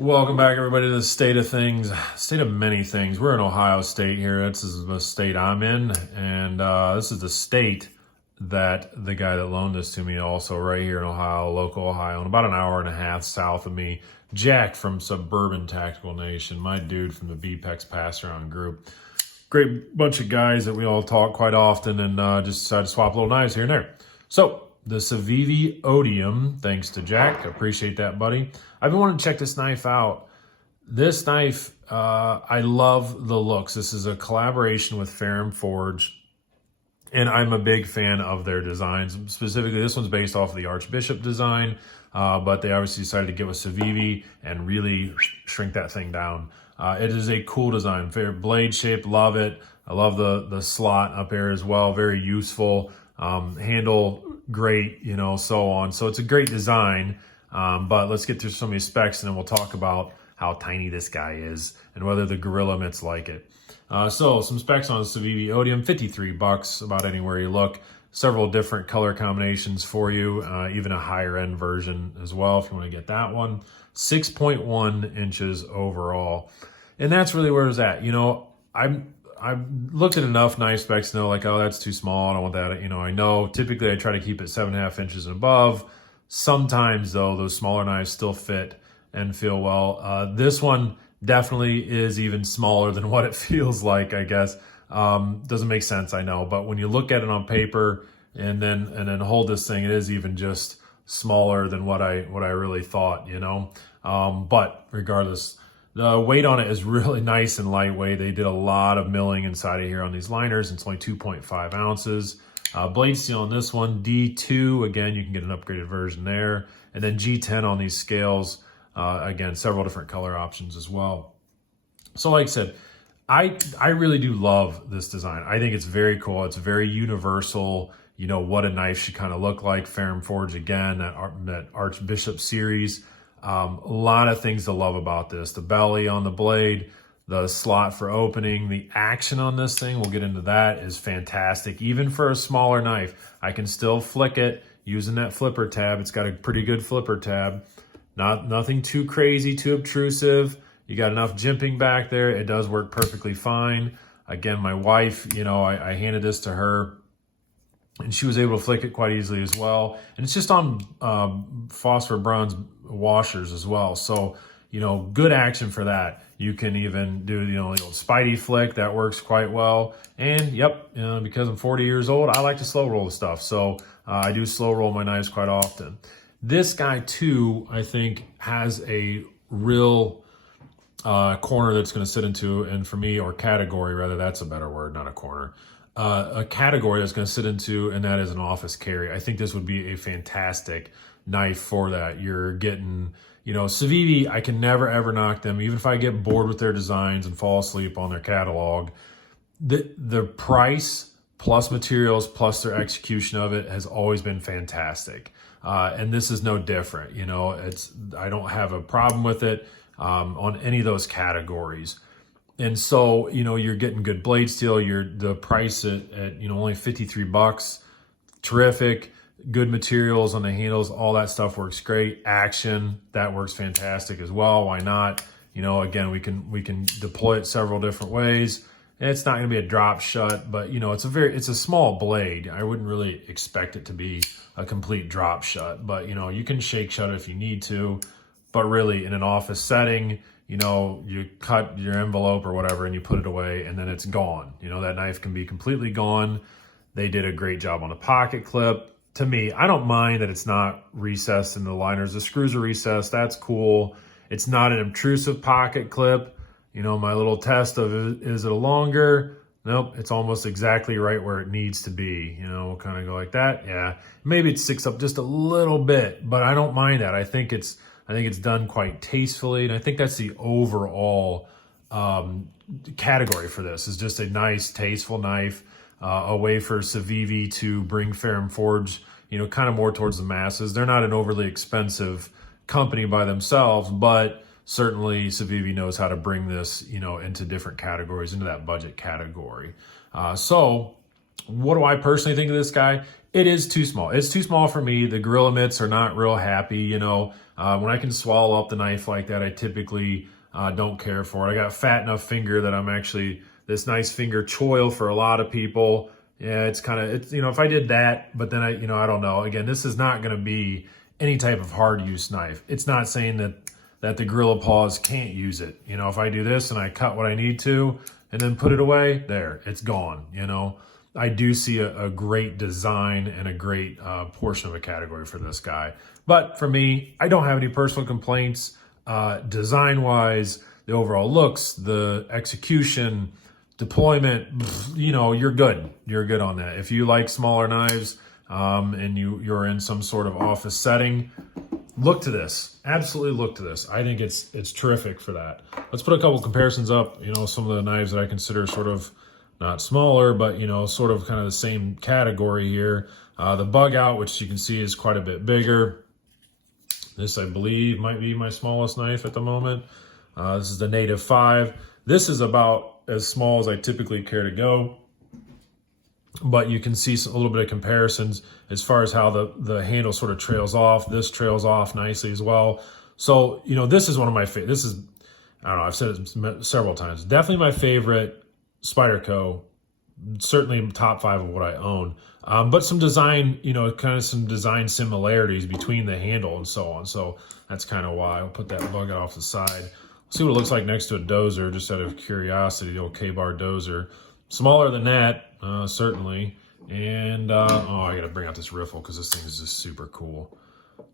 Welcome back, everybody, to the state of things, state of many things. We're in Ohio State here. This is the state I'm in, and this is the state that the guy that loaned this to me also right here in Ohio, local Ohio, and about an hour and a half south of me, Jack from Suburban Tactical Nation, my dude from the BPEX Pass-Around group. Great bunch of guys that we all talk quite often and just decided to swap little knives here and there. So, the Civivi Odium, thanks to Jack. Appreciate that, buddy. I've been wanting to check this knife out. This knife, I love the looks. This is a collaboration with Ferrum Forge, and I'm a big fan of their designs. Specifically, this one's based off of the Archbishop design, but they obviously decided to give us Civivi and really shrink that thing down. It is a cool design. Fair blade shape, love it. I love the slot up here as well. Very useful. Handle great, so on. So it's a great design, but let's get through some of these specs and then we'll talk about how tiny this guy is and whether the Gorilla Mitts like it. So some specs on the Civivi Odium, $53 about anywhere you look. Several different color combinations for you, even a higher end version as well if you want to get that one. 6.1 inches overall. And that's really where it's at. I've looked at enough knife specs to know, like, oh, that's too small. I don't want that. I know typically I try to keep it 7.5 inches and above. Sometimes, though, those smaller knives still fit and feel well. This one definitely is even smaller than what it feels like, I guess. Doesn't make sense, I know. But when you look at it on paper and then hold this thing, it is even just smaller than what I really thought, But regardless, the weight on it is really nice and lightweight. They did a lot of milling inside of here on these liners. It's only 2.5 ounces. Blade steel on this one, D2. Again, you can get an upgraded version there. And then G10 on these scales. Again, several different color options as well. So like I said, I really do love this design. I think it's very cool. It's very universal. What a knife should kind of look like. Ferrum Forge, again, that Archbishop series. A lot of things to love about this. The belly on the blade, the slot for opening, the action on this thing, we'll get into that, is fantastic. Even for a smaller knife, I can still flick it using that flipper tab. It's got a pretty good flipper tab. Nothing too crazy, too obtrusive. You got enough jimping back there. It does work perfectly fine. Again, my wife, I handed this to her, and she was able to flick it quite easily as well. And it's just on phosphor bronze washers as well. So, good action for that. You can even do, the old Spidey flick. That works quite well. And, yep, because I'm 40 years old, I like to slow roll the stuff. So I do slow roll my knives quite often. This guy, too, I think, has a real corner that's going to sit into, and for me, or category, rather, that's a better word, not a corner. A category that's going to sit into, and that is an office carry. I think this would be a fantastic knife for that. You're getting, Civivi, I can never ever knock them, even if I get bored with their designs and fall asleep on their catalog. The price plus materials plus their execution of it has always been fantastic. And this is no different. I don't have a problem with it on any of those categories. And so, you're getting good blade steel. The price at only $53. Terrific. Good materials on the handles. All that stuff works great. Action, that works fantastic as well. Why not? Again, we can deploy it several different ways. And it's not going to be a drop shut, but it's a small blade. I wouldn't really expect it to be a complete drop shut, but you can shake shut it if you need to. But really, in an office setting, you cut your envelope or whatever and you put it away and then it's gone. That knife can be completely gone. They did a great job on the pocket clip. To me, I don't mind that it's not recessed in the liners. The screws are recessed. That's cool. It's not an obtrusive pocket clip. My little test of is it a longer? Nope, it's almost exactly right where it needs to be. We'll kind of go like that. Yeah, maybe it sticks up just a little bit, but I don't mind that. I think it's done quite tastefully, and I think that's the overall category for this. Is just a nice, tasteful knife, a way for Civivi to bring Ferrum Forge, kind of more towards the masses. They're not an overly expensive company by themselves, but certainly Civivi knows how to bring this, into different categories, into that budget category. So What do I personally think of this guy? It is too small. It's too small for me. The gorilla mitts are not real happy. You know, when I can swallow up the knife like that, I typically don't care for it. I got a fat enough finger that I'm actually this nice finger choil for a lot of people. Yeah, it's kind of, it's, you know, if I did that, but then I don't know. Again, this is not going to be any type of hard use knife. It's not saying that the Gorilla Paws can't use it. You know, if I do this and I cut what I need to and then put it away, there, it's gone, you know. I do see a great design and a great portion of a category for this guy. But for me, I don't have any personal complaints. Design-wise, the overall looks, the execution, deployment, you know, you're good. You're good on that. If you like smaller knives and you're in some sort of office setting, look to this. Absolutely look to this. I think it's terrific for that. Let's put a couple comparisons up. You know, some of the knives that I consider sort of not smaller, but, you know, sort of kind of the same category here. The Bug Out, which you can see is quite a bit bigger. This, I believe, might be my smallest knife at the moment. This is the Native 5. This is about as small as I typically care to go. But you can see a little bit of comparisons as far as how the handle sort of trails off. This trails off nicely as well. So, you know, this is one of my favorite. This is, I don't know, I've said it several times. Definitely my favorite Spyderco, certainly top 5 of what I own. But some design, you know, kind of some design similarities between the handle and so on. So that's kind of why I'll put that Bug Out off the side. See what it looks like next to a dozer, just out of curiosity, the old K-bar dozer. Smaller than that, certainly. And, oh, I got to bring out this riffle because this thing is just super cool.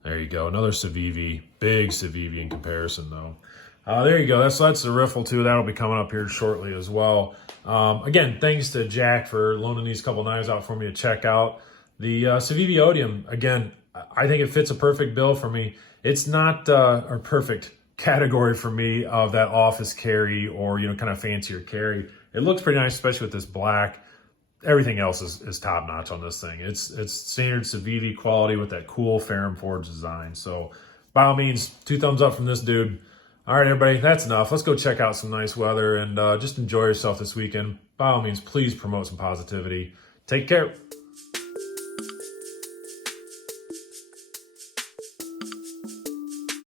There you go. Another Civivi. Big Civivi in comparison, though. There you go. That's the riffle, too. That'll be coming up here shortly as well. Again, thanks to Jack for loaning these couple knives out for me to check out. The Civivi Odium, again, I think it fits a perfect bill for me. It's not a perfect category for me of that office carry or, you know, kind of fancier carry. It looks pretty nice, especially with this black. Everything else is top notch on this thing. It's standard Civivi quality with that cool Ferrum Forge design. So by all means, 2 thumbs up from this dude. All right, everybody, that's enough. Let's go check out some nice weather and just enjoy yourself this weekend. By all means, please promote some positivity. Take care.